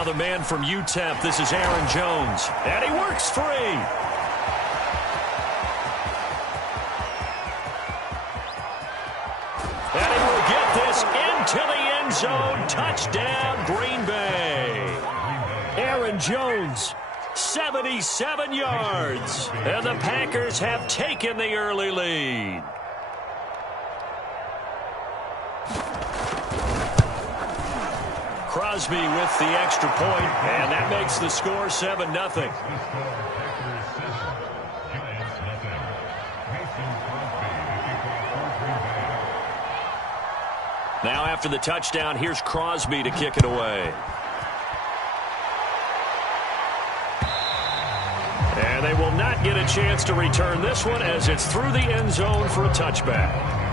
Now the man from UTEP, this is Aaron Jones. And he works free. And he will get this into the end zone. Touchdown, Green Bay. Aaron Jones, 77 yards. And the Packers have taken the early lead. Crosby with the extra point, and that makes the score 7-0. Now after the touchdown, here's Crosby to kick it away. And they will not get a chance to return this one as it's through the end zone for a touchback.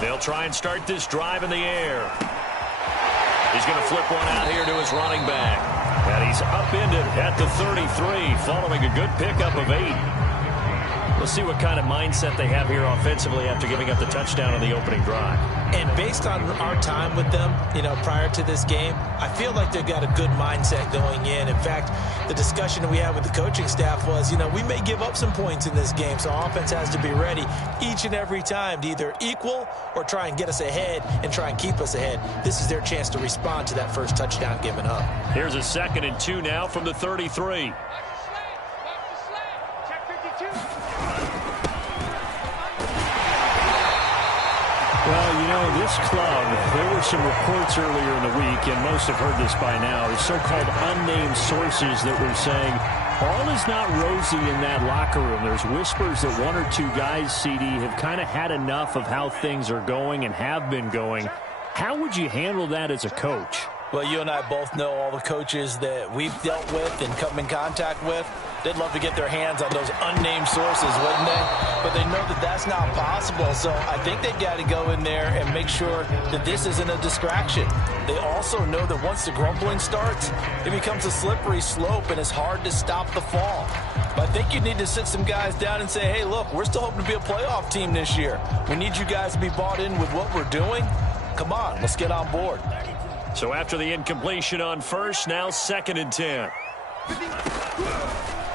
They'll try and start this drive in the air. He's going to flip one out here to his running back. And he's upended at the 33 following a good pickup of 8. We'll see what kind of mindset they have here offensively after giving up the touchdown on the opening drive. And based on our time with them, prior to this game, I feel like they've got a good mindset going in. In fact, the discussion that we had with the coaching staff was, we may give up some points in this game, so our offense has to be ready each and every time to either equal or try and get us ahead and try and keep us ahead. This is their chance to respond to that first touchdown given up. Here's a 2nd and 2 now from the 33. Well, this club, there were some reports earlier in the week, and most have heard this by now, the so-called unnamed sources that were saying all is not rosy in that locker room. There's whispers that 1 or 2 guys, CD, have kind of had enough of how things are going and have been going. How would you handle that as a coach? Well, you and I both know all the coaches that we've dealt with and come in contact with. They'd love to get their hands on those unnamed sources, wouldn't they? But they know that that's not possible, so I think they've got to go in there and make sure that this isn't a distraction. They also know that once the grumbling starts, it becomes a slippery slope, and it's hard to stop the fall. But I think you need to sit some guys down and say, hey, look, we're still hoping to be a playoff team this year. We need you guys to be bought in with what we're doing. Come on, let's get on board. So after the incompletion on first, now 2nd and 10.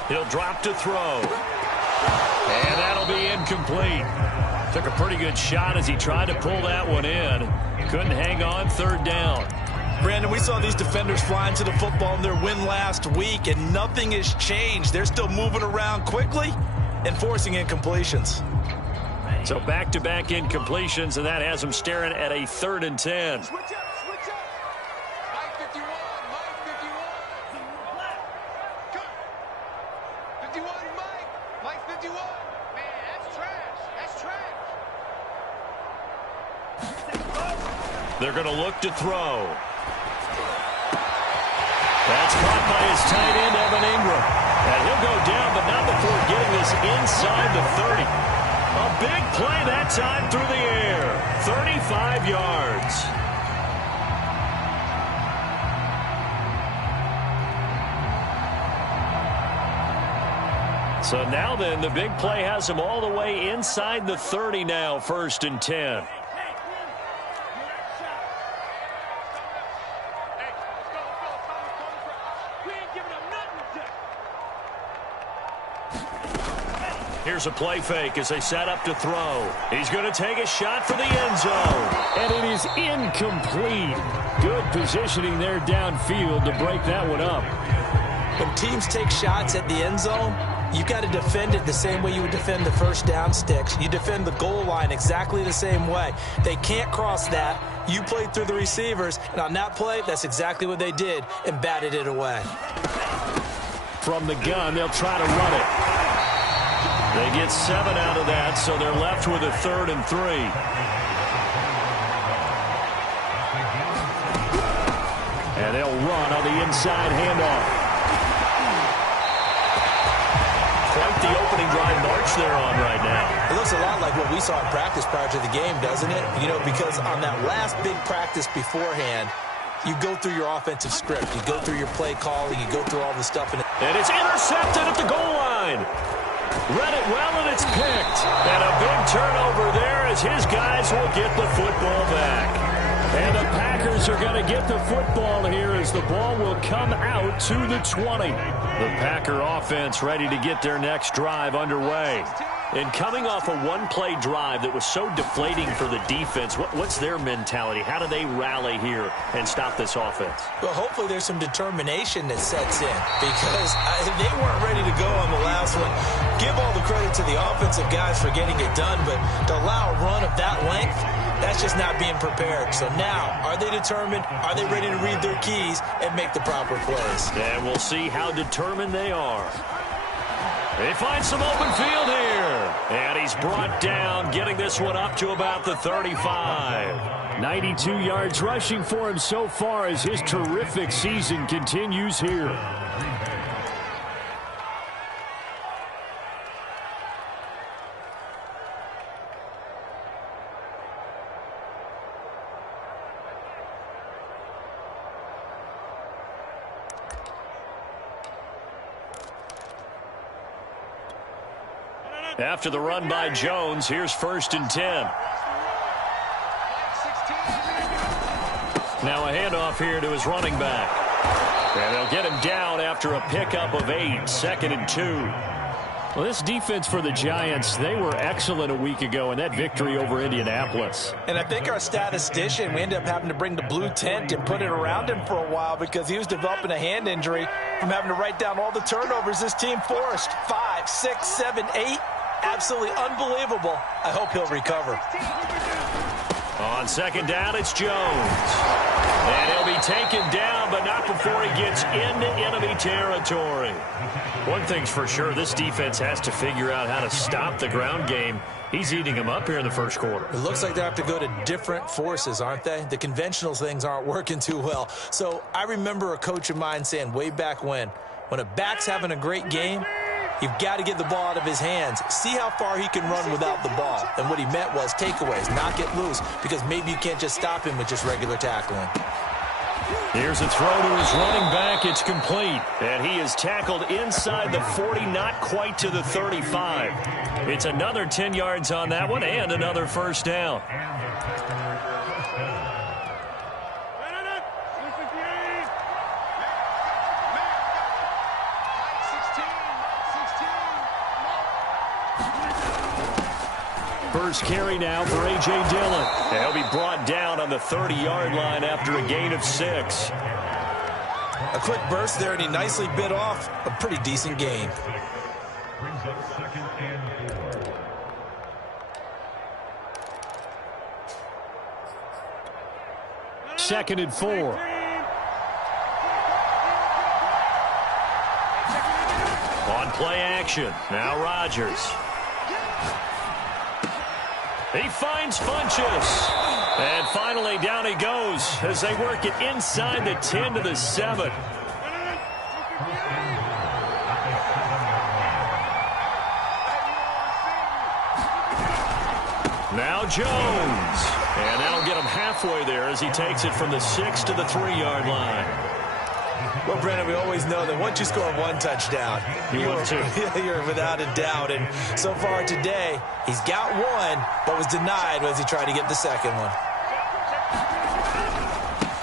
He'll drop to throw. And that'll be incomplete. Took a pretty good shot as he tried to pull that one in. Couldn't hang on, 3rd down. Brandon, we saw these defenders flying to the football in their win last week, and nothing has changed. They're still moving around quickly and forcing incompletions. So back-to-back incompletions, and that has them staring at a 3rd and 10. They're going to look to throw. That's caught by his tight end, Evan Ingram. And he'll go down, but not before getting this inside the 30. A big play that time through the air. 35 yards. So now then, the big play has him all the way inside the 30 now, 1st and 10. Here's a play fake as they set up to throw. He's going to take a shot for the end zone. And it is incomplete. Good positioning there downfield to break that one up. When teams take shots at the end zone, you got to defend it the same way you would defend the first down sticks. You defend the goal line exactly the same way. They can't cross that. You played through the receivers, and on that play, that's exactly what they did and batted it away. From the gun, they'll try to run it. They get 7 out of that, so they're left with a 3rd and 3. And they'll run on the inside handoff. coach they're on right now. It looks a lot like what we saw in practice prior to the game, doesn't it? You know, because on that last big practice beforehand, you go through your offensive script. You go through your play calling. You go through all the stuff. And it's intercepted at the goal line. Read it well, and it's picked. And a big turnover there as his guys will get the football back. And the Packers are going to get the football here as the ball will come out to the 20. The Packer offense ready to get their next drive underway. And coming off a one-play drive that was so deflating for the defense, what's their mentality? How do they rally here and stop this offense? Well, hopefully there's some determination that sets in because they weren't ready to go on the last one. Give all the credit to the offensive guys for getting it done, but to allow a run of that length, that's just not being prepared. So now, are they determined? Are they ready to read their keys and make the proper plays? And we'll see how determined they are. They find some open field here. And he's brought down, getting this one up to about the 35. 92 yards rushing for him so far as his terrific season continues here. After the run by Jones, here's 1st and 10. Now a handoff here to his running back. And they'll get him down after a pickup of 8, 2nd and 2. Well, this defense for the Giants, they were excellent a week ago in that victory over Indianapolis. And I think our statistician, we ended up having to bring the blue tent and put it around him for a while because he was developing a hand injury from having to write down all the turnovers this team forced. 5, 6, 7, 8. Absolutely unbelievable. I hope he'll recover. On 2nd down, it's Jones. And he'll be taken down, but not before he gets into enemy territory. One thing's for sure, this defense has to figure out how to stop the ground game. He's eating them up here in the first quarter. It looks like they have to go to different forces, aren't they? The conventional things aren't working too well. So I remember a coach of mine saying way back when a back's having a great game, you've got to get the ball out of his hands. See how far he can run without the ball. And what he meant was takeaways, knock it loose, because maybe you can't just stop him with just regular tackling. Here's a throw to his running back. It's complete. And he is tackled inside the 40, not quite to the 35. It's another 10 yards on that one and another 1st down. First carry now for A.J. Dillon. And he'll be brought down on the 30-yard line after a gain of 6. A quick burst there, and he nicely bit off a pretty decent gain. Second and 4. On play action. Now Rodgers. He finds Funchess. And finally down he goes as they work it inside the 10 to the 7. Now Jones. And that'll get him halfway there as he takes it from the 6 to the 3-yard line. Well, Brandon, we always know that once you score one touchdown, you're without a doubt. And so far today, he's got one, but was denied as he tried to get the second one.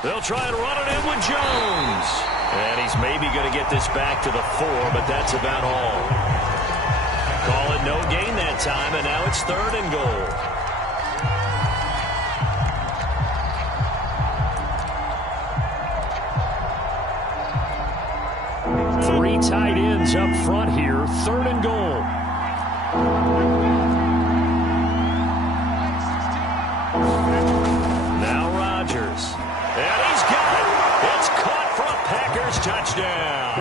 They'll try and run it in with Jones. And he's maybe going to get this back to the 4, but that's about all. Call it no gain that time, and now it's 3rd and goal. Three tight ends up front here. 3rd and goal. Now Rodgers. And he's got it. It's caught for a Packers touchdown.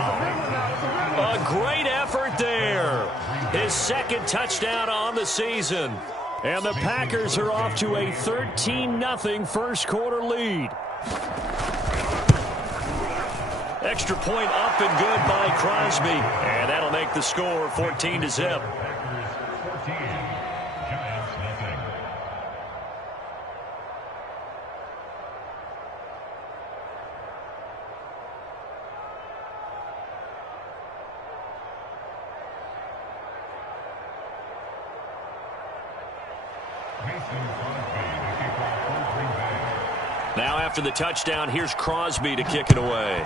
A great effort there. His 2nd touchdown on the season. And the Packers are off to a 13-0 first quarter lead. Extra point up and good by Crosby. And that'll make the score 14-0. Giants nothing. Now after the touchdown, here's Crosby to kick it away.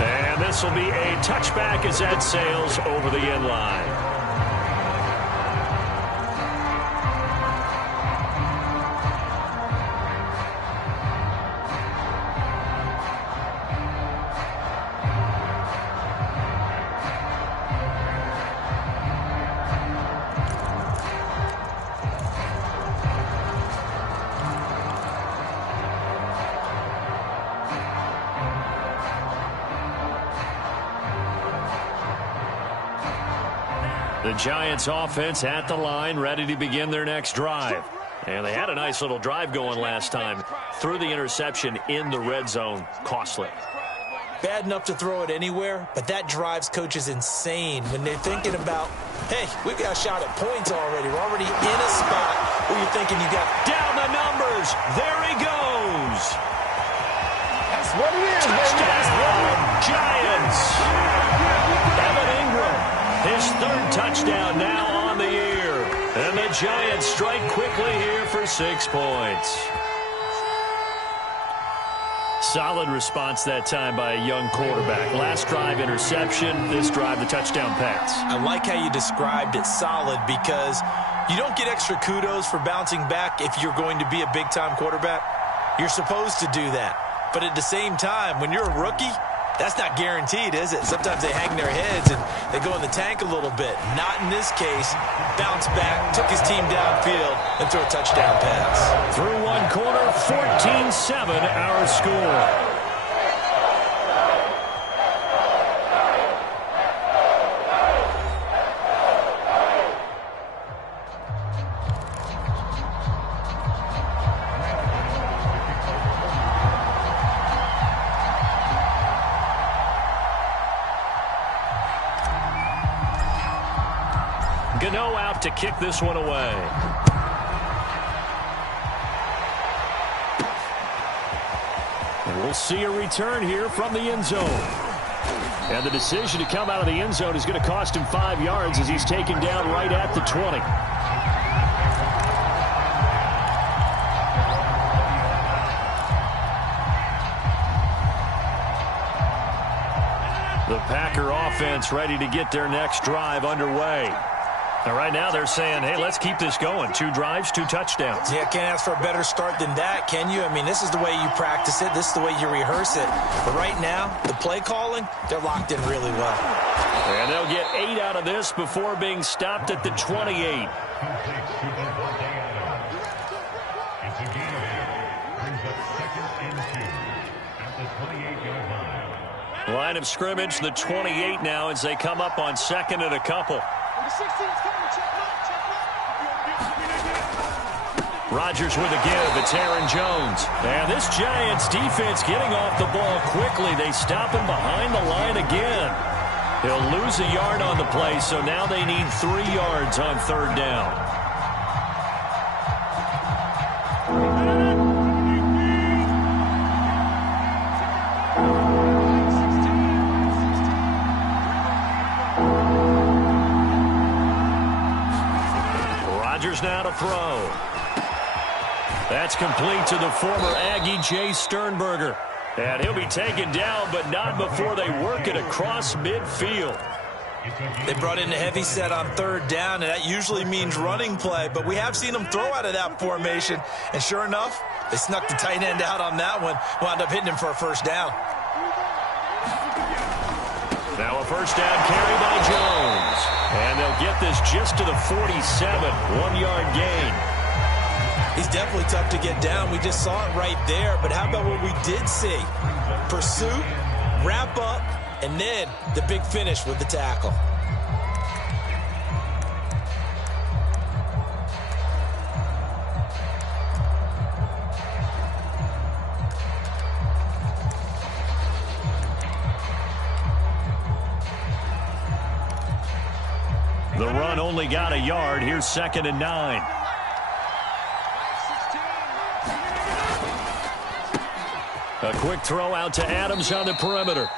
And this will be a touchback as that sails over the end line. The Giants offense at the line, ready to begin their next drive. And they had a nice little drive going last time. Threw the interception in the red zone. Costly. Bad enough to throw it anywhere, but that drives coaches insane when they're thinking about, hey, we've got a shot at points already. We're already in a spot where you're thinking you got down the numbers. There he goes. That's what it is. Touchdown, Giants. Evan Ingram, his third touchdown now on the year. And the Giants strike quickly here for 6 points. Solid response that time by a young quarterback. Last drive, interception. This drive, the touchdown pass. I like how you described it solid because you don't get extra kudos for bouncing back if you're going to be a big-time quarterback. You're supposed to do that. But at the same time, when you're a rookie, that's not guaranteed, is it? Sometimes they hang their heads and they go in the tank a little bit. Not in this case. Bounce back, took his team downfield, and threw a touchdown pass. Through one quarter, 14-7 our score. Gano out to kick this one away. And we'll see a return here from the end zone. And the decision to come out of the end zone is going to cost him 5 yards as he's taken down right at the 20. The Packer offense ready to get their next drive underway. And right now they're saying, hey, let's keep this going. 2 drives, 2 touchdowns. Yeah, can't ask for a better start than that, can you? I mean, this is the way you practice it. This is the way you rehearse it. But right now, the play calling, they're locked in really well. And they'll get 8 out of this before being stopped at the 28. Line of scrimmage, the 28 now as they come up on 2nd and a couple. Rodgers with a give. It's Aaron Jones. And this Giants defense getting off the ball quickly. They stop him behind the line again. He'll lose a yard on the play, so now they need 3 yards on 3rd down. Rodgers now to throw. That's complete to the former Aggie, Jay Sternberger. And he'll be taken down, but not before they work it across midfield. They brought in a heavy set on 3rd down, and that usually means running play. But we have seen them throw out of that formation. And sure enough, they snuck the tight end out on that one. Wound up hitting him for a 1st down. Now a 1st down carry by Jones. And they'll get this just to the 47. 1-yard gain. He's definitely tough to get down. We just saw it right there. But how about what we did see? Pursuit, wrap up, and then the big finish with the tackle. The run only got a yard. Here's 2nd and 9. A quick throw out to Adams on the perimeter.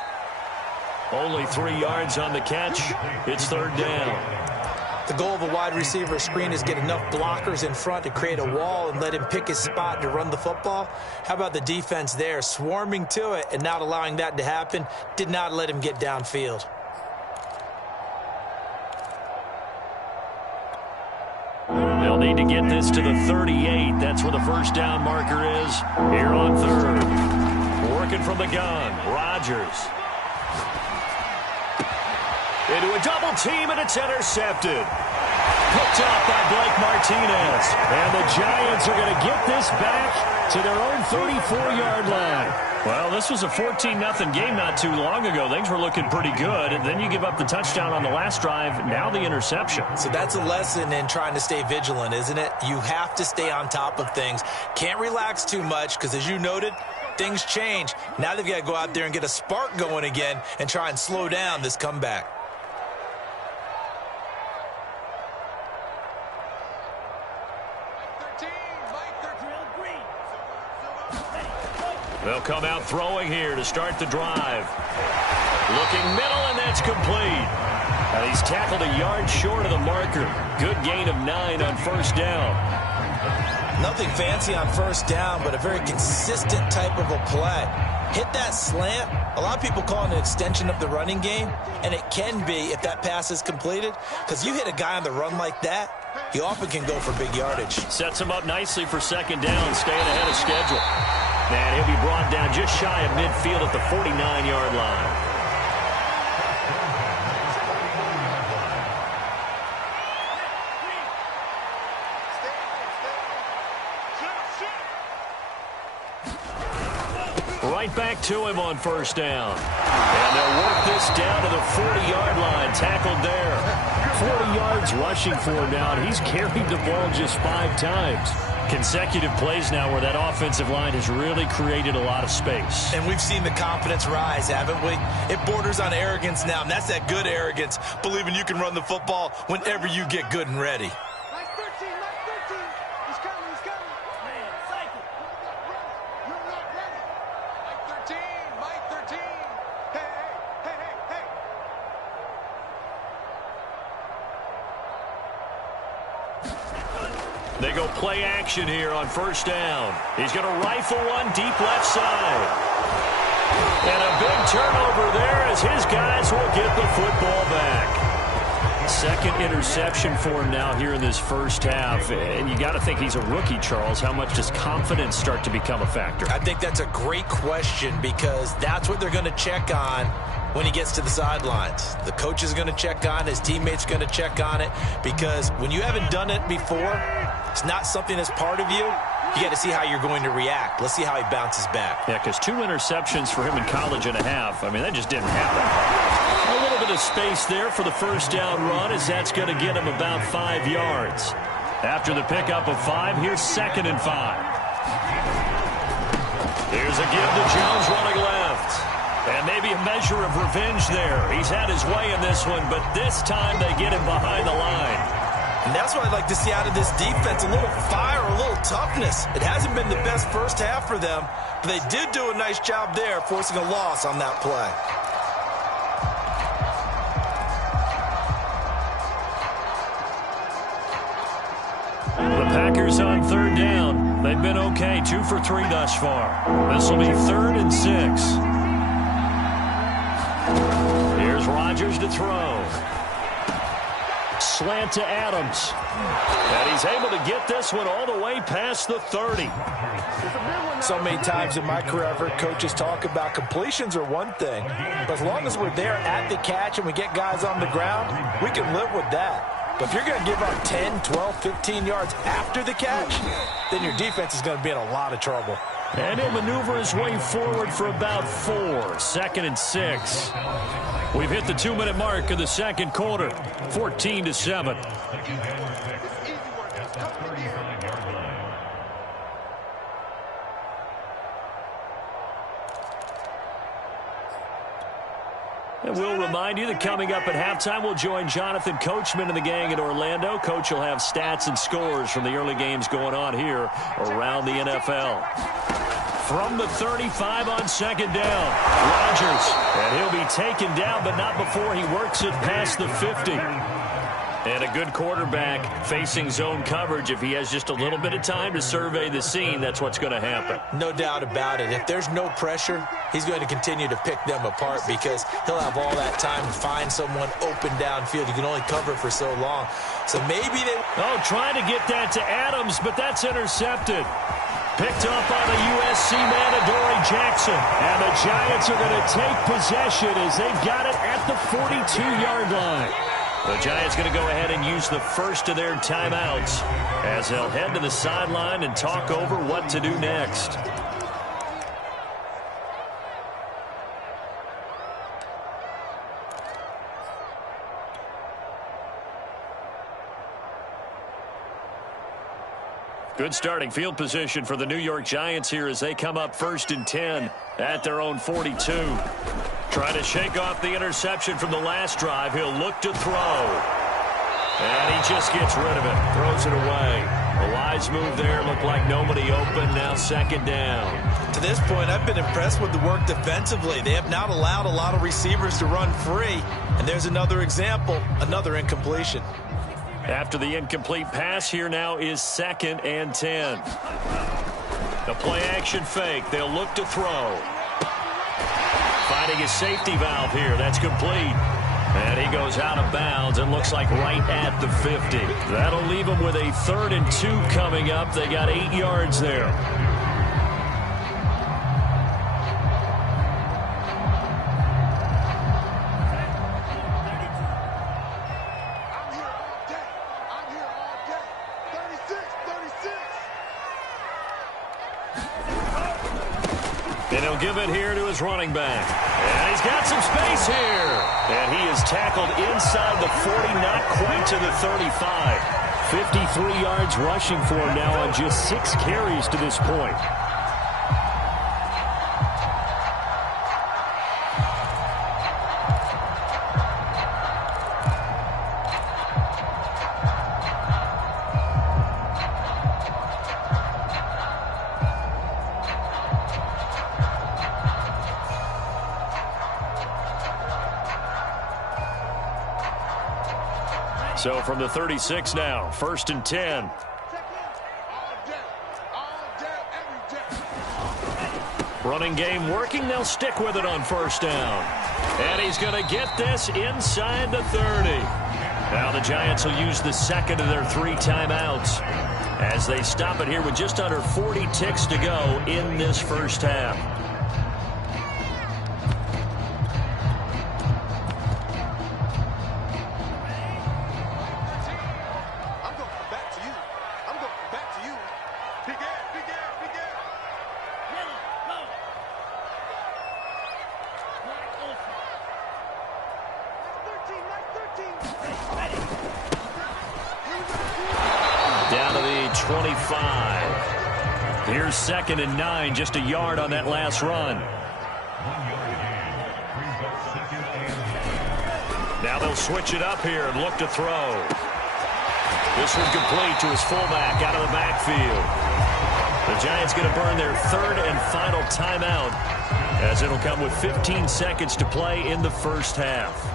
Only 3 yards on the catch. It's 3rd down. The goal of a wide receiver screen is get enough blockers in front to create a wall and let him pick his spot to run the football. How about the defense there, swarming to it and not allowing that to happen? Did not let him get downfield. They'll need to get this to the 38. That's where the first down marker is here on 3rd. Working from the gun, Rodgers. Into a double team, and it's intercepted. Picked off by Blake Martinez. And the Giants are going to get this back to their own 34-yard line. Well, this was a 14-0 game not too long ago. Things were looking pretty good, and then you give up the touchdown on the last drive. Now the interception. So that's a lesson in trying to stay vigilant, isn't it? You have to stay on top of things. Can't relax too much because, as you noted, things change. Now they've got to go out there and get a spark going again and try and slow down this comeback. They'll come out throwing here to start the drive. Looking middle, and that's complete. And he's tackled a yard short of the marker. Good gain of 9 on 1st down. Nothing fancy on 1st down, but a very consistent type of a play. Hit that slant. A lot of people call it an extension of the running game, and it can be if that pass is completed, because you hit a guy on the run like that, he often can go for big yardage. Sets him up nicely for 2nd down, staying ahead of schedule. And he'll be brought down just shy of midfield at the 49-yard line. Right back to him on 1st down. And they'll work this down to the 40-yard line, tackled there. 40 yards rushing for him now, and he's carried the ball just 5 times. Consecutive plays now where that offensive line has really created a lot of space. And we've seen the confidence rise, haven't we? It borders on arrogance now, and that's that good arrogance, believing you can run the football whenever you get good and ready. They go play action here on 1st down. He's going to rifle one deep left side. And a big turnover there as his guys will get the football back. 2nd interception for him now here in this 1st half. And you got to think he's a rookie, Charles. How much does confidence start to become a factor? I think that's a great question because that's what they're going to check on when he gets to the sidelines. The coach is going to check on it. His teammates going to check on it because when you haven't done it before, it's not something that's part of you. You got to see how you're going to react. Let's see how he bounces back. Yeah, because 2 interceptions for him in college and a half. I mean, that just didn't happen. A little bit of space there for the 1st down run as that's going to get him about 5 yards. After the pickup of 5, here's 2nd and 5. Here's a give to Jones running left. And maybe a measure of revenge there. He's had his way in this one, but this time they get him behind the line. And that's what I'd like to see out of this defense, a little fire, a little toughness. It hasn't been the best 1st half for them, but they did do a nice job there, forcing a loss on that play. The Packers on 3rd down. They've been okay, 2 for 3 thus far. This will be 3rd and 6. Here's Rodgers to throw. Slant to Adams. And he's able to get this one all the way past the 30. So many times in my career, I've heard coaches talk about completions are one thing. But as long as we're there at the catch and we get guys on the ground, we can live with that. But if you're going to give up 10, 12, 15 yards after the catch, then your defense is going to be in a lot of trouble. And he'll maneuver his way forward for about 4. 2nd and 6. We've hit the 2-minute mark of the 2nd quarter. 14-7. And we'll remind you that coming up at halftime, we'll join Jonathan Coachman and the gang in Orlando. Coach will have stats and scores from the early games going on here around the NFL. From the 35 on second down, Rodgers. And he'll be taken down, but not before he works it past the 50. And a good quarterback facing zone coverage. If he has just a little bit of time to survey the scene, that's what's going to happen. No doubt about it. If there's no pressure, he's going to continue to pick them apart because he'll have all that time to find someone open downfield. You can only cover for so long. So maybe they... Oh, trying to get that to Adams, but that's intercepted. Picked up by the USC man, Adoree Jackson. And the Giants are going to take possession as they've got it at the 42-yard line. The Giants going to go ahead and use the first of their timeouts as they'll head to the sideline and talk over what to do next. Good starting field position for the New York Giants here as they come up 1st and 10 at their own 42. Trying to shake off the interception from the last drive. He'll look to throw. And he just gets rid of it. Throws it away. A wise move there. Looked like nobody open. Now second down. To this point, I've been impressed with the work defensively. They have not allowed a lot of receivers to run free. And there's another example, another incompletion. After the incomplete pass, here now is 2nd and 10. The play-action fake. They'll look to throw. Finding his safety valve here. That's complete. And he goes out of bounds. It looks like right at the 50. That'll leave him with a 3rd and 2 coming up. They got 8 yards there. And he'll give it here to his running back. And he's got some space here. And he is tackled inside the 40, not quite to the 35. 53 yards rushing for him now on just 6 carries to this point. So from the 36 now, 1st and 10. Running game working. They'll stick with it on 1st down. And he's going to get this inside the 30. Now the Giants will use the 2nd of their 3 timeouts as they stop it here with just under 40 ticks to go in this first half. Down to the 25. Here's 2nd and 9, just a yard on that last run. Now they'll switch it up here and look to throw. This one complete to his fullback out of the backfield. The Giants going to burn their 3rd and final timeout as it'll come with 15 seconds to play in the first half.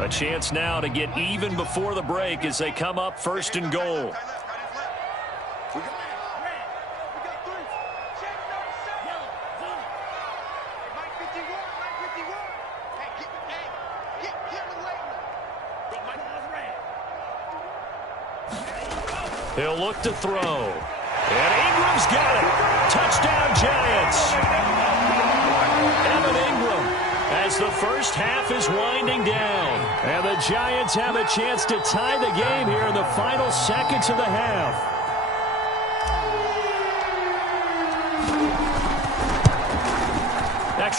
A chance now to get even before the break as they come up 1st and goal. He'll look to throw. And Ingram's got it. Touchdown, Giants. Evan Ingram as the first half is winding down. And the Giants have a chance to tie the game here in the final seconds of the half.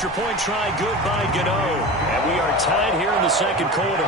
extra point try good by Gano. And we are tied here in the second quarter.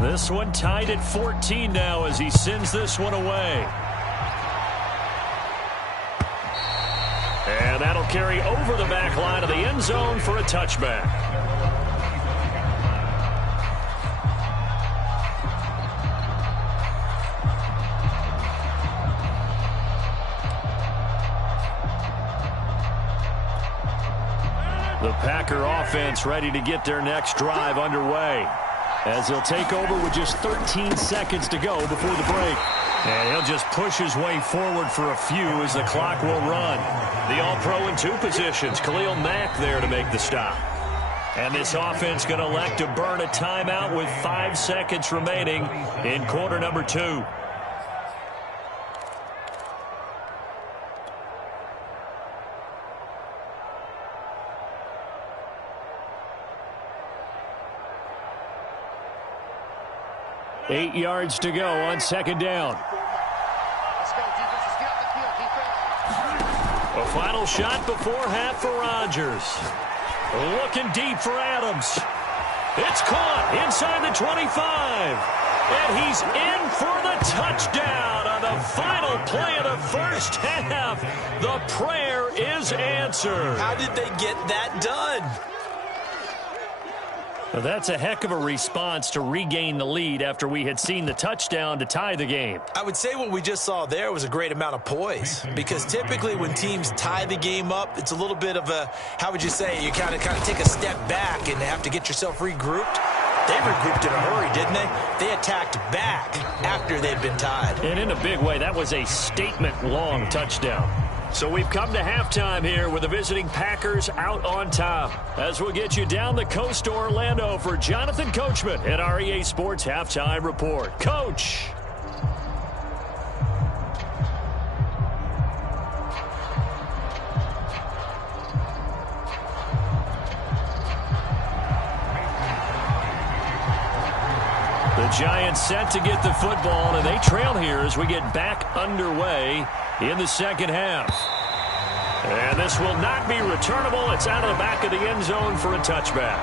This one tied at 14 now as he sends this one away. And that'll carry over the back line of the end zone for a touchback. The Packer offense ready to get their next drive underway, as he'll take over with just 13 seconds to go before the break. And he'll just push his way forward for a few as the clock will run. The All-Pro in two positions. Khalil Mack there to make the stop. And this offense going to elect to burn a timeout with 5 seconds remaining in quarter number 2. Eight yards to go on second down. A final shot before half for Rodgers. Looking deep for Adams. It's caught inside the 25. And he's in for the touchdown on the final play of the first half. The prayer is answered. How did they get that done? Well, that's a heck of a response to regain the lead after we had seen the touchdown to tie the game. I would say what we just saw there was a great amount of poise, because typically when teams tie the game up, it's a little bit of a, how would you say, you kind of take a step back and have to get yourself regrouped. They regrouped in a hurry, didn't they? They attacked back after they'd been tied. And in a big way, that was a statement-long touchdown. So we've come to halftime here with the visiting Packers out on top. As we'll get you down the coast to Orlando for Jonathan Coachman at our EA Sports Halftime Report. Coach. The Giants set to get the football, and they trail here as we get back underway in the second half. And this will not be returnable. It's out of the back of the end zone for a touchback.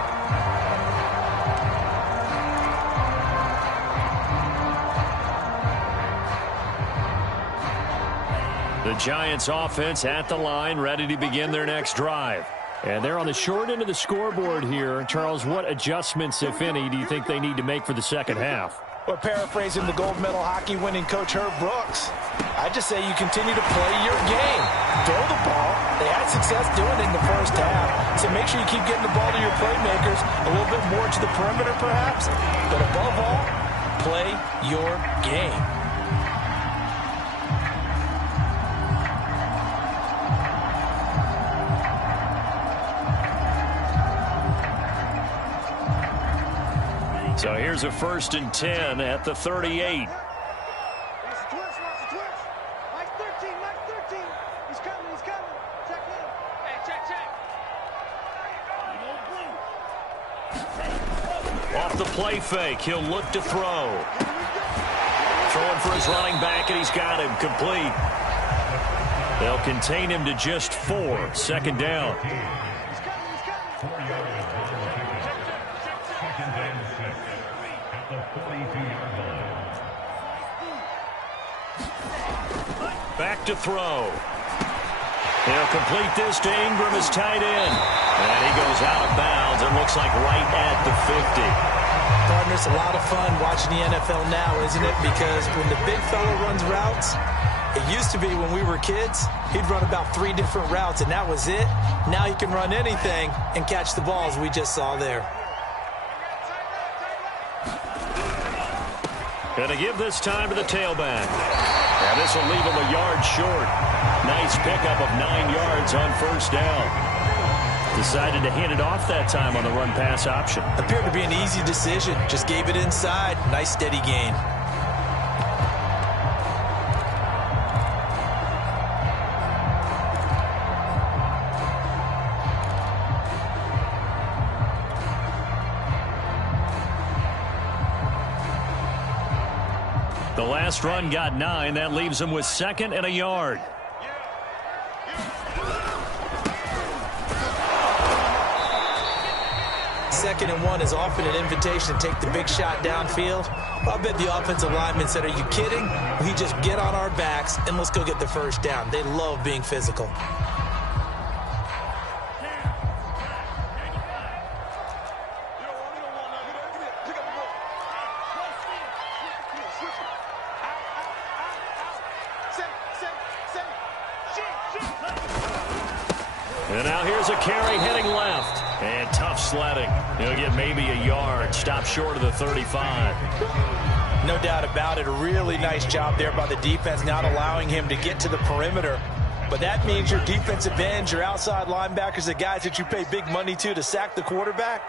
The Giants offense at the line, ready to begin their next drive. And they're on the short end of the scoreboard here. Charles, what adjustments, if any, do you think they need to make for the second half? Well, paraphrasing the gold medal hockey winning coach Herb Brooks, I just say you continue to play your game. Throw the ball. They had success doing it in the first half. So make sure you keep getting the ball to your playmakers, a little bit more to the perimeter perhaps. But above all, play your game. So here's a 1st and 10 at the 38. Off the play fake, he'll look to throw. Throwing for his running back, and he's got him complete. They'll contain him to just 4. 2nd down. Back to throw. He'll complete this to Ingram, his tight end. And he goes out of bounds. It looks like right at the 50. Partner, it's a lot of fun watching the NFL now, isn't it? Because when the big fella runs routes, It used to be when we were kids, he'd run about 3 different routes, and that was it. Now he can run anything and catch the balls we just saw there. Going to give this time to the tailback. And this will leave him a yard short. Nice pickup of 9 yards on first down. Decided to hand it off that time on the run-pass option. Appeared to be an easy decision. Just gave it inside. Nice steady gain. The last run got 9. That leaves him with 2nd and a yard. Second and 1 is often an invitation to take the big shot downfield. I bet the offensive lineman said, "Are you kidding? We just get on our backs and let's go get the first down." They love being physical. And now here's a carry heading left. And tough sledding. He'll get maybe a yard. Stop short of the 35. No doubt about it. A really nice job there by the defense, not allowing him to get to the perimeter. But that means your defensive ends, your outside linebackers, the guys that you pay big money to sack the quarterback,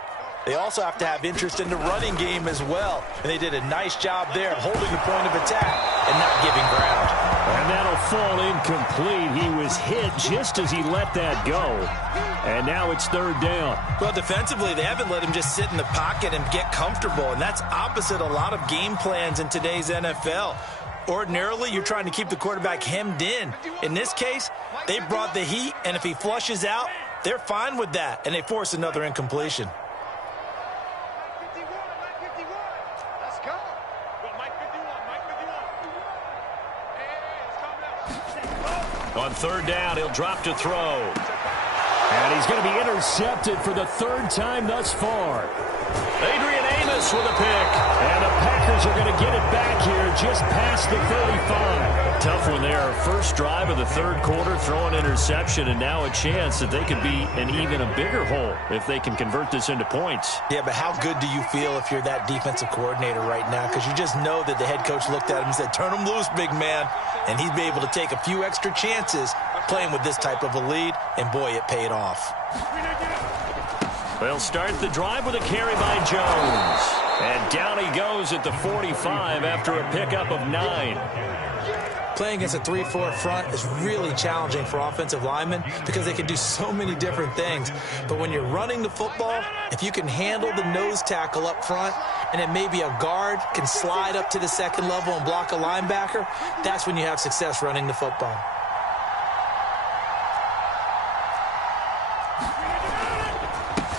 they also have to have interest in the running game as well. And they did a nice job there of holding the point of attack and not giving ground. And that'll fall incomplete. He was hit just as he let that go. And now it's 3rd down. Well, defensively, they haven't let him just sit in the pocket and get comfortable. And that's opposite a lot of game plans in today's NFL. Ordinarily, you're trying to keep the quarterback hemmed in. In this case, they brought the heat, and if he flushes out, they're fine with that, and they force another incompletion. On 3rd down, he'll drop to throw. And he's going to be intercepted for the 3rd time thus far. Adrian Amos with a pick. And the Packers are going to get it back here just past the 35. Tough one there. First drive of the 3rd quarter, throw an interception, and now a chance that they could be in even a bigger hole if they can convert this into points. Yeah, but how good do you feel if you're that defensive coordinator right now? Because you just know that the head coach looked at him and said, "Turn him loose, big man." And he'd be able to take a few extra chances playing with this type of a lead, and boy, it paid off. They'll start the drive with a carry by Jones. And down he goes at the 45 after a pickup of 9. Playing against a 3-4 front is really challenging for offensive linemen because they can do so many different things. But when you're running the football, if you can handle the nose tackle up front and then maybe a guard can slide up to the 2nd level and block a linebacker, that's when you have success running the football.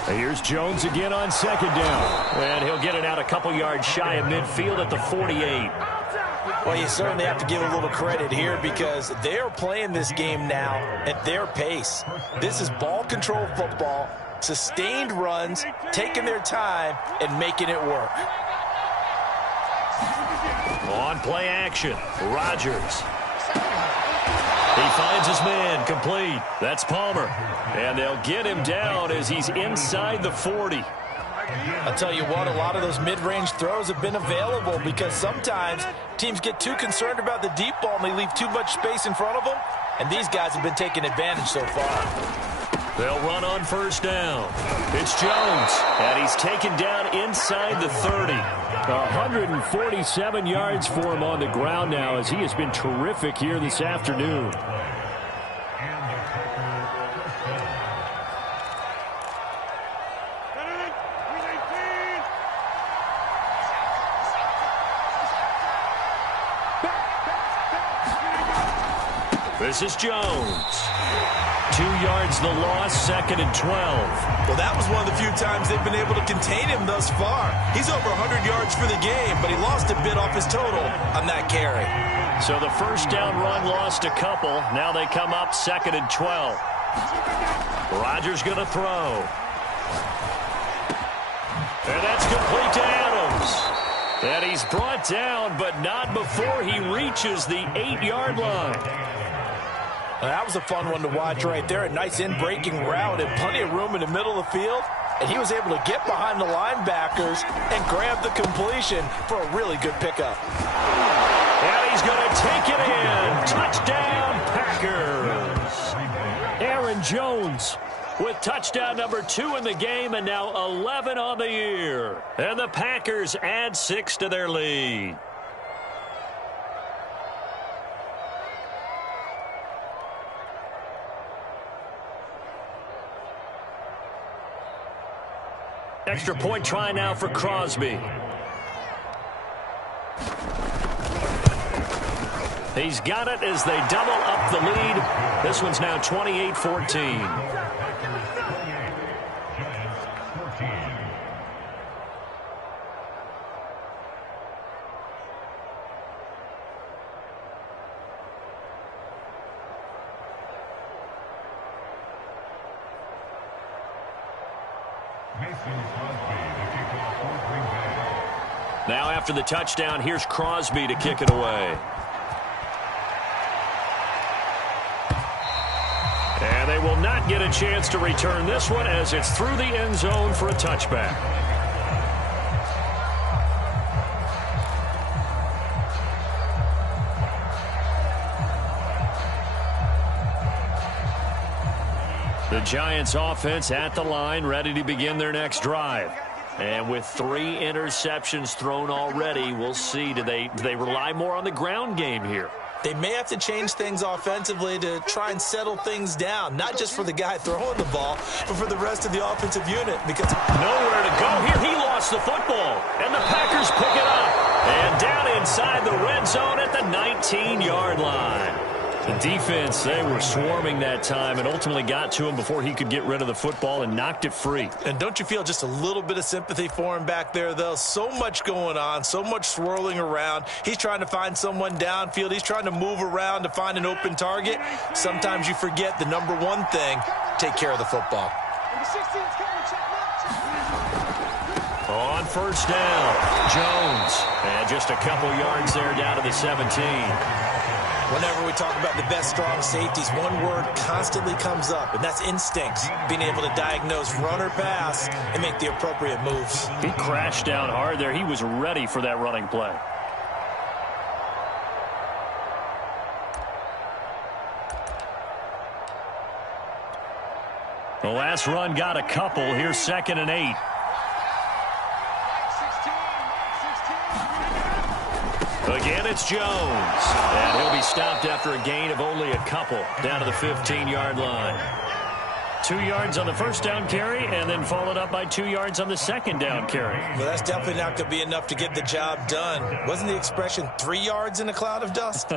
Here's Jones again on 2nd down. And he'll get it out a couple yards shy of midfield at the 48. Well, you certainly have to give a little credit here because they're playing this game now at their pace. This is ball control football, sustained runs, taking their time, and making it work. On play action, Rodgers. He finds his man, complete. That's Palmer. And they'll get him down as he's inside the 40. I'll tell you what, a lot of those mid-range throws have been available because sometimes teams get too concerned about the deep ball and they leave too much space in front of them, and these guys have been taking advantage so far. They'll run on 1st down. It's Jones, and he's taken down inside the 30. 147 yards for him on the ground now as he has been terrific here this afternoon. This is Jones. 2 yards the loss, 2nd and 12. Well, that was one of the few times they've been able to contain him thus far. He's over 100 yards for the game, but he lost a bit off his total on that carry. So the 1st down run lost a couple. Now they come up 2nd and 12. Rodgers going to throw. And that's complete to Adams. And he's brought down, but not before he reaches the 8-yard line. That was a fun one to watch right there. A nice in-breaking route and plenty of room in the middle of the field. And he was able to get behind the linebackers and grab the completion for a really good pickup. And he's going to take it in. Touchdown, Packers. Aaron Jones with touchdown number 2 in the game and now 11 on the year. And the Packers add 6 to their lead. Extra point try now for Crosby. He's got it as they double up the lead. This one's now 28-14. Now after the touchdown, here's Crosby to kick it away. And they will not get a chance to return this one as it's through the end zone for a touchback. The Giants offense at the line, ready to begin their next drive. And with 3 interceptions thrown already, we'll see. Do they rely more on the ground game here? They may have to change things offensively to try and settle things down, not just for the guy throwing the ball, but for the rest of the offensive unit. Because nowhere to go here. He lost the football, and the Packers pick it up. And down inside the red zone at the 19-yard line. The defense, they were swarming that time and ultimately got to him before he could get rid of the football and knocked it free. And don't you feel just a little bit of sympathy for him back there, though? So much going on, so much swirling around. He's trying to find someone downfield. He's trying to move around to find an open target. Sometimes you forget the number one thing, take care of the football. On first down, Jones. And just a couple yards there down to the 17. Whenever we talk about the best strong safeties, one word constantly comes up, and that's instincts. Being able to diagnose run or pass and make the appropriate moves. He crashed down hard there. He was ready for that running play. The last run got a couple. Here's 2nd and 8. Again, it's Jones. And he'll be stopped after a gain of only a couple down to the 15-yard line. 2 yards on the first down carry and then followed up by 2 yards on the second down carry. Well, that's definitely not going to be enough to get the job done. Wasn't the expression 3 yards in a cloud of dust?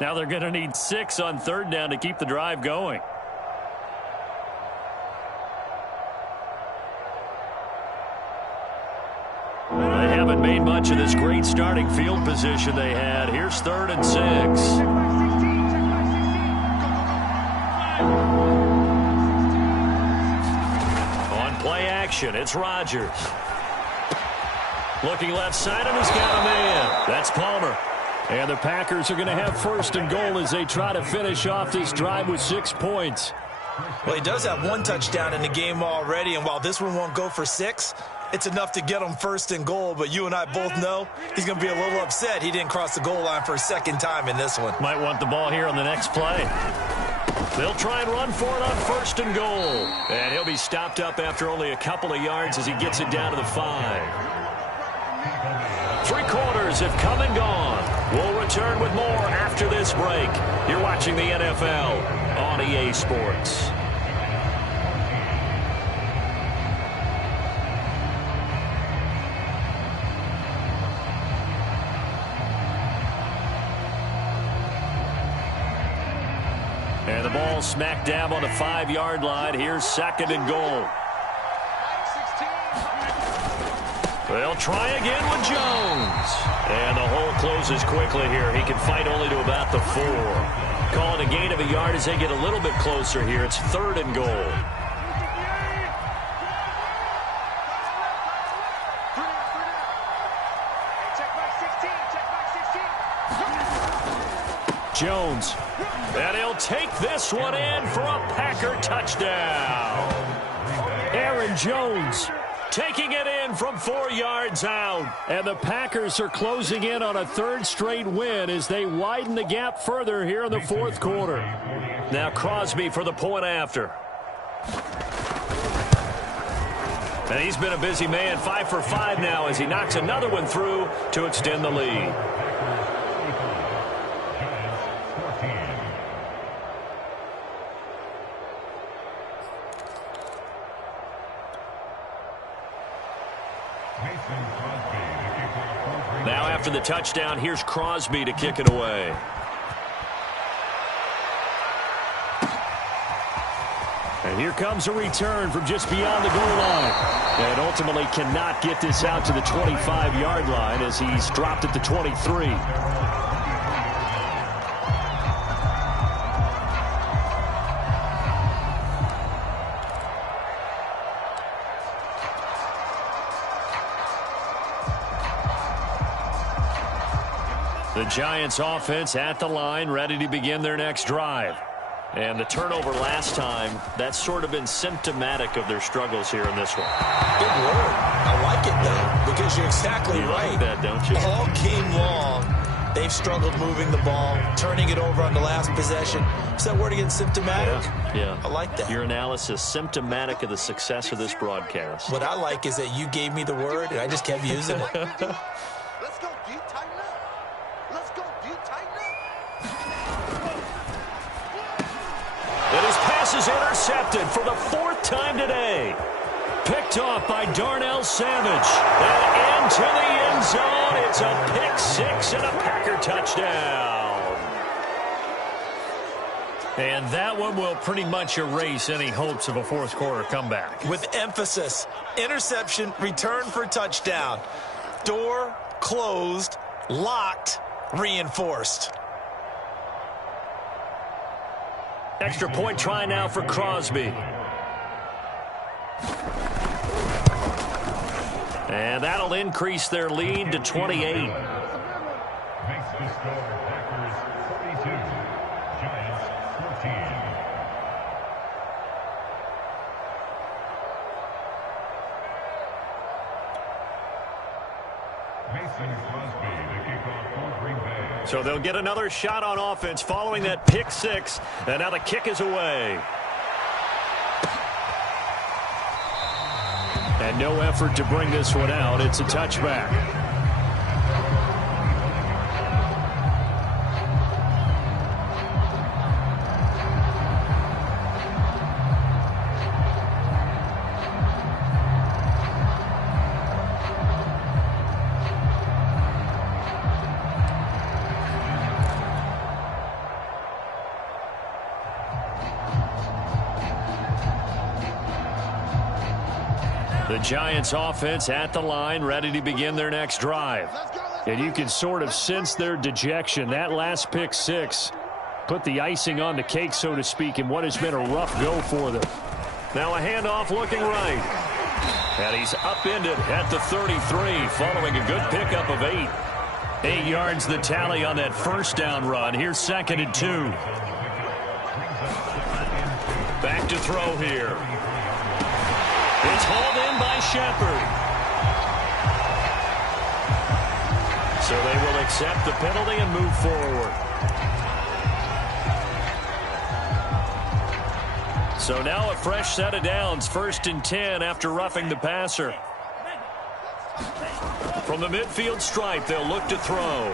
Now they're going to need 6 on third down to keep the drive going. They haven't made much of this great starting field position they had. Here's 3rd and 6. On play action, it's Rodgers. Looking left side, and he's got a man. That's Palmer. And the Packers are going to have 1st and goal as they try to finish off this drive with 6 points. Well, he does have 1 touchdown in the game already, and while this one won't go for 6, it's enough to get him 1st and goal, but you and I both know he's going to be a little upset he didn't cross the goal line for a 2nd time in this one. Might want the ball here on the next play. They'll try and run for it on 1st and goal. And he'll be stopped up after only a couple of yards as he gets it down to the 5. 3 quarters have come and gone. We'll return with more after this break. You're watching the NFL on EA Sports. And the ball smack dab on the 5-yard line. Here's 2nd and goal. They'll try again with Jones. And the hole closes quickly here. He can fight only to about the 4. Calling a gain of a yard as they get a little bit closer here. It's 3rd and goal. Jones. And he'll take this one in for a Packer touchdown. Aaron Jones taking it in from 4 yards out. And the Packers are closing in on a third straight win as they widen the gap further here in the fourth quarter. Now Crosby for the point after. And he's been a busy man, 5 for 5 now as he knocks another one through to extend the lead. Now after the touchdown, here's Crosby to kick it away. And here comes a return from just beyond the goal line. And ultimately cannot get this out to the 25-yard line as he's dropped at the 23. The Giants offense at the line, ready to begin their next drive. And the turnover last time, that's sort of been symptomatic of their struggles here in this one. Good word. I like it, though, because you're exactly right. Like that, don't you? All game long, they've struggled moving the ball, turning it over on the last possession. Is that word again, symptomatic? Yeah. I like that. Your analysis, symptomatic of the success of this broadcast. What I like is that you gave me the word, and I just kept using it. Let's go deep, tighten up. Let's go deep, tighten up. And his pass is intercepted for the 4th time today. Picked off by Darnell Savage. And into the end zone. It's a pick 6 and a Packer touchdown. And that one will pretty much erase any hopes of a fourth quarter comeback. With emphasis, interception, return for touchdown. Door closed, locked, reinforced. Extra point try now for Crosby. And that'll increase their lead to 28. Makes the score Packers 42, Giants 14. Mason Crosby to kick off for Green Bay. So they'll get another shot on offense following that pick 6. And now the kick is away. And no effort to bring this one out. It's a touchback. The Giants offense at the line, ready to begin their next drive. And you can sort of sense their dejection. That last pick 6 put the icing on the cake, so to speak, in what has been a rough go for them. Now a handoff looking right. And he's upended at the 33 following a good pickup of 8. 8 yards the tally on that first down run. Here's 2nd and 2. Back to throw here. It's hauled in by Shepard. So they will accept the penalty and move forward. So now a fresh set of downs, 1st and 10 after roughing the passer. From the midfield stripe, they'll look to throw.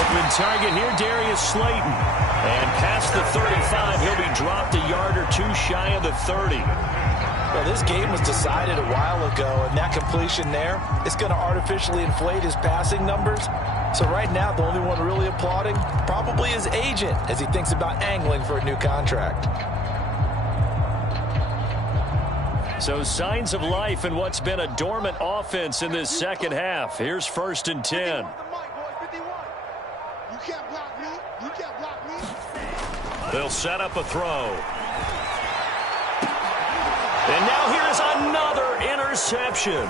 Open target here, Darius Slayton. And past the 35, he'll be dropped a yard or 2 shy of the 30. Well, this game was decided a while ago, and that completion there is going to artificially inflate his passing numbers. So right now, the only one really applauding probably his agent as he thinks about angling for a new contract. So signs of life in what's been a dormant offense in this second half. Here's 1st and 10. They'll set up a throw. And now here is another interception.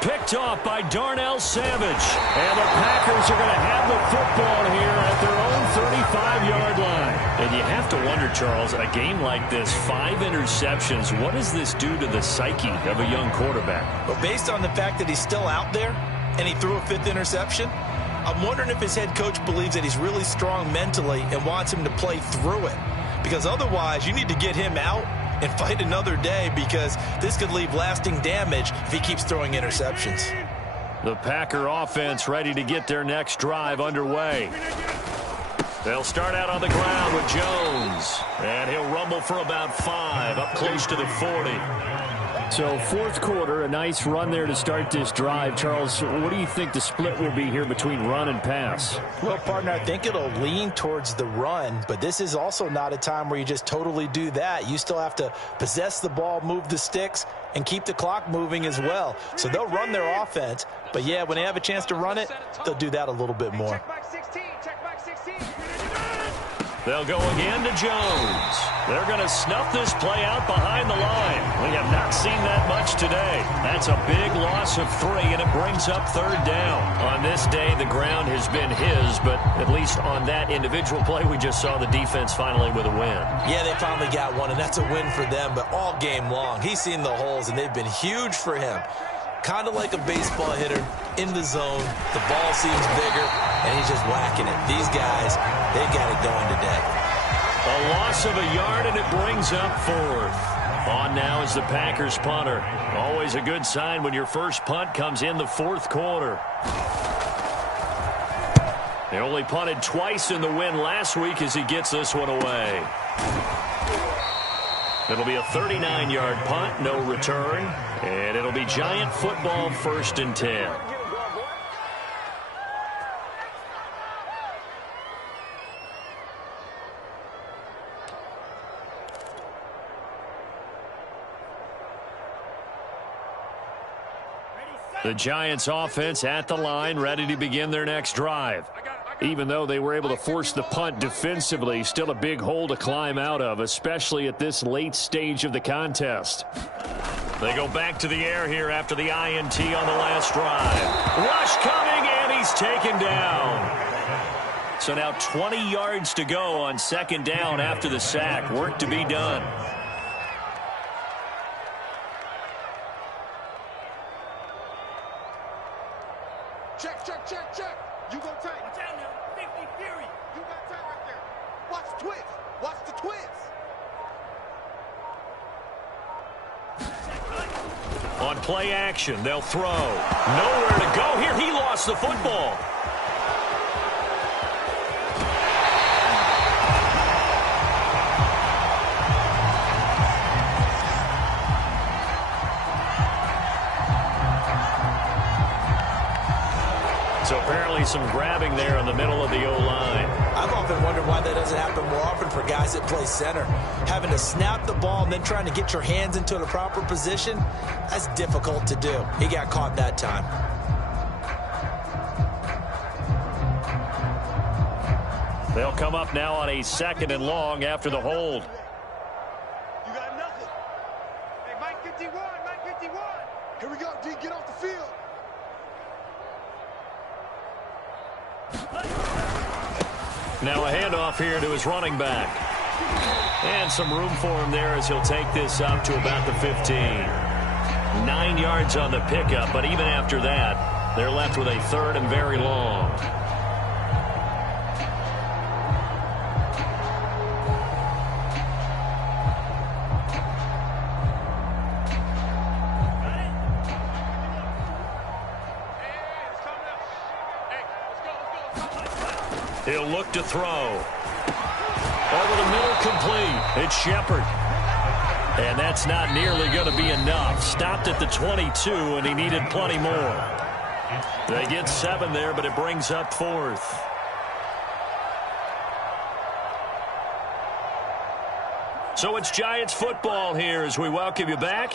Picked off by Darnell Savage. And the Packers are going to have the football here at their own 35-yard line. And you have to wonder, Charles, a game like this, 5 interceptions, what does this do to the psyche of a young quarterback? But based on the fact that he's still out there and he threw a 5th interception, I'm wondering if his head coach believes that he's really strong mentally and wants him to play through it. Because otherwise, you need to get him out and fight another day, because this could leave lasting damage if he keeps throwing interceptions. The Packer offense ready to get their next drive underway. They'll start out on the ground with Jones. And he'll rumble for about 5, up close to the 40. So fourth quarter, a nice run there to start this drive. Charles, what do you think the split will be here between run and pass? Well, partner, I think it'll lean towards the run, but this is also not a time where you just totally do that. You still have to possess the ball, move the sticks, and keep the clock moving as well. So they'll run their offense, but yeah, when they have a chance to run it, they'll do that a little bit more. They'll go again to Jones. They're going to snuff this play out behind the line. We have not seen that much today. That's a big loss of 3, and it brings up 3rd down. On this day, the ground has been his, but at least on that individual play, we just saw the defense finally with a win. Yeah, they finally got one, and that's a win for them, but all game long, he's seen the holes, and they've been huge for him. Kind of like a baseball hitter in the zone. The ball seems bigger, and he's just whacking it. These guys, they got it going today. A loss of a yard, and it brings up 4th. On now is the Packers punter. Always a good sign when your first punt comes in the 4th quarter. They only punted twice in the win last week as he gets this one away. It'll be a 39-yard punt, no return, and it'll be Giant football 1st and 10. The Giants offense at the line, ready to begin their next drive. Even though they were able to force the punt defensively, still a big hole to climb out of, especially at this late stage of the contest. They go back to the air here after the INT on the last drive. Rush coming, and he's taken down. So now 20 yards to go on 2nd down after the sack. Work to be done. Check. You gonna take. Watch out now. 50 Fury. You got time right there. Watch the twist. Watch the twist. On play action, they'll throw. Nowhere to go here. He lost the football. So apparently some grabbing there in the middle of the O-line. I've often wondered why that doesn't happen more often for guys that play center. Having to snap the ball and then trying to get your hands into the proper position, that's difficult to do. He got caught that time. They'll come up now on a 2nd and long after the hold. You got nothing. Hey, Mike 51. Here we go, D. Get off the field. Now a handoff here to his running back. And some room for him there as he'll take this up to about the 15. 9 yards on the pickup, but even after that, they're left with a 3rd and very long. He'll look to throw. Over the middle, complete. It's Shepard. And that's not nearly going to be enough. Stopped at the 22, and he needed plenty more. They get 7 there, but it brings up 4th. So it's Giants football here as we welcome you back.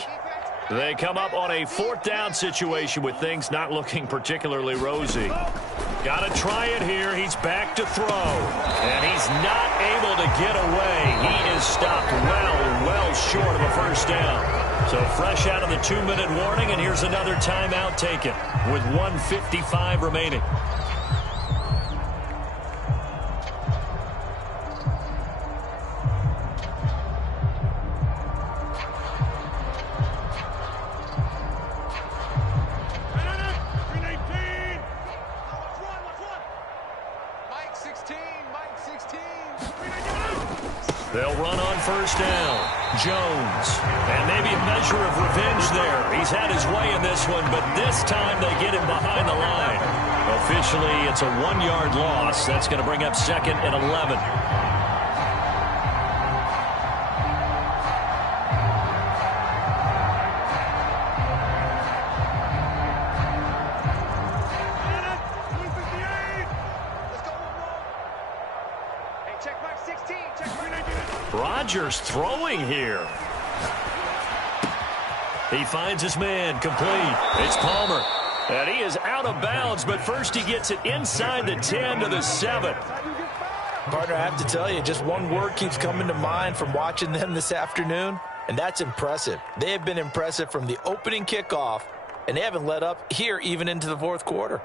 They come up on a 4th down situation with things not looking particularly rosy. Got to try it here. He's back to throw. And he's not able to get away. He is stopped well short of a first down. So fresh out of the 2-minute warning, and here's another timeout taken with 1:55 remaining. They'll run on first down. Jones. And maybe a measure of revenge there. He's had his way in this one, but this time they get him behind the line. Officially, it's a 1-yard loss. That's going to bring up 2nd and 11. Rodgers throwing here. He finds his man, complete. It's Palmer. And he is out of bounds, but first he gets it inside the 10 to the 7. Partner, I have to tell you, just one word keeps coming to mind from watching them this afternoon, and that's impressive. They have been impressive from the opening kickoff, and they haven't let up here even into the fourth quarter.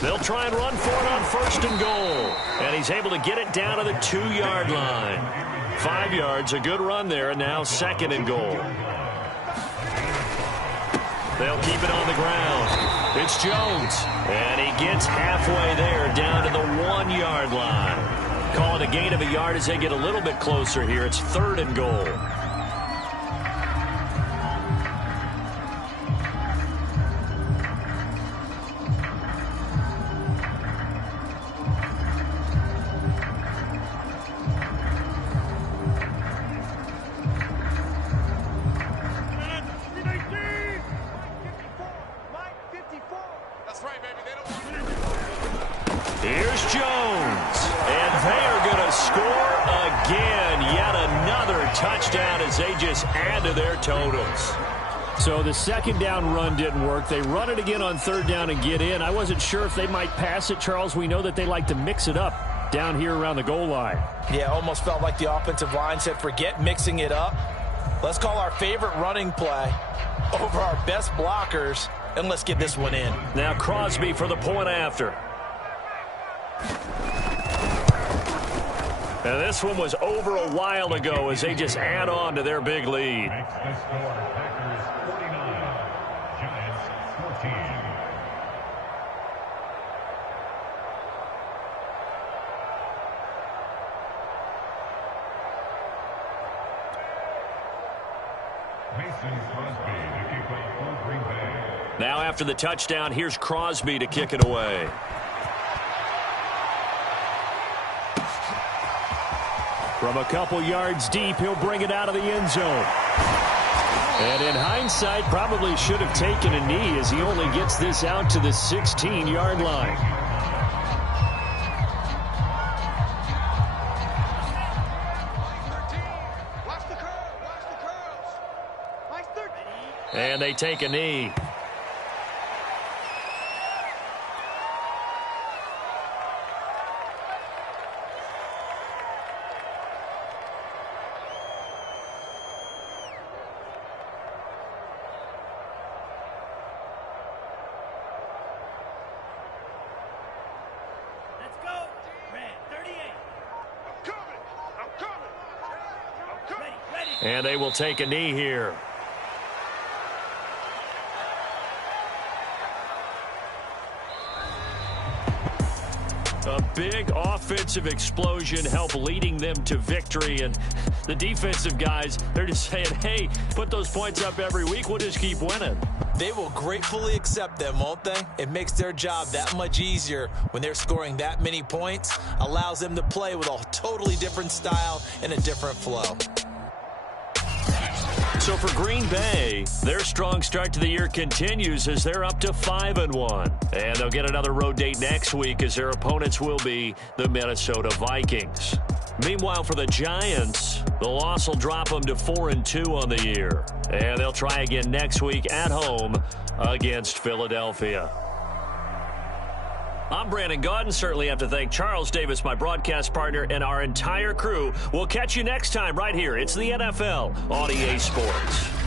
They'll try and run for it on 1st and goal. And he's able to get it down to the 2-yard line. 5 yards, a good run there, and now 2nd and goal. They'll keep it on the ground. It's Jones. And he gets halfway there, down to the 1-yard line. Call it a gain of a yard as they get a little bit closer here. It's 3rd and goal. Here's Jones, and they are going to score again. Yet another touchdown as they just add to their totals. So the 2nd down run didn't work. They run it again on 3rd down and get in. I wasn't sure if they might pass it, Charles. We know that they like to mix it up down here around the goal line. Yeah, almost felt like the offensive line said, forget mixing it up. Let's call our favorite running play over our best blockers, and let's get this one in. Now Crosby for the point after. And this one was over a while ago as they just add on to their big lead. Makes the score Packers 49, Giants 14. Mason Crosby to kick off for Green Bay. Now after the touchdown, here's Crosby to kick it away. From a couple yards deep, he'll bring it out of the end zone. And in hindsight, probably should have taken a knee as he only gets this out to the 16-yard line. And they take a knee. And they will take a knee here. A big offensive explosion helped leading them to victory. And the defensive guys, they're just saying, hey, put those points up every week. We'll just keep winning. They will gratefully accept them, won't they? It makes their job that much easier when they're scoring that many points. Allows them to play with a totally different style and a different flow. So for Green Bay, their strong start to the year continues as they're up to 5-1. And they'll get another road date next week as their opponents will be the Minnesota Vikings. Meanwhile, for the Giants, the loss will drop them to 4-2 on the year. And they'll try again next week at home against Philadelphia. I'm Brandon Gaudin. Certainly have to thank Charles Davis, my broadcast partner, and our entire crew. We'll catch you next time right here. It's the NFL on EA Sports.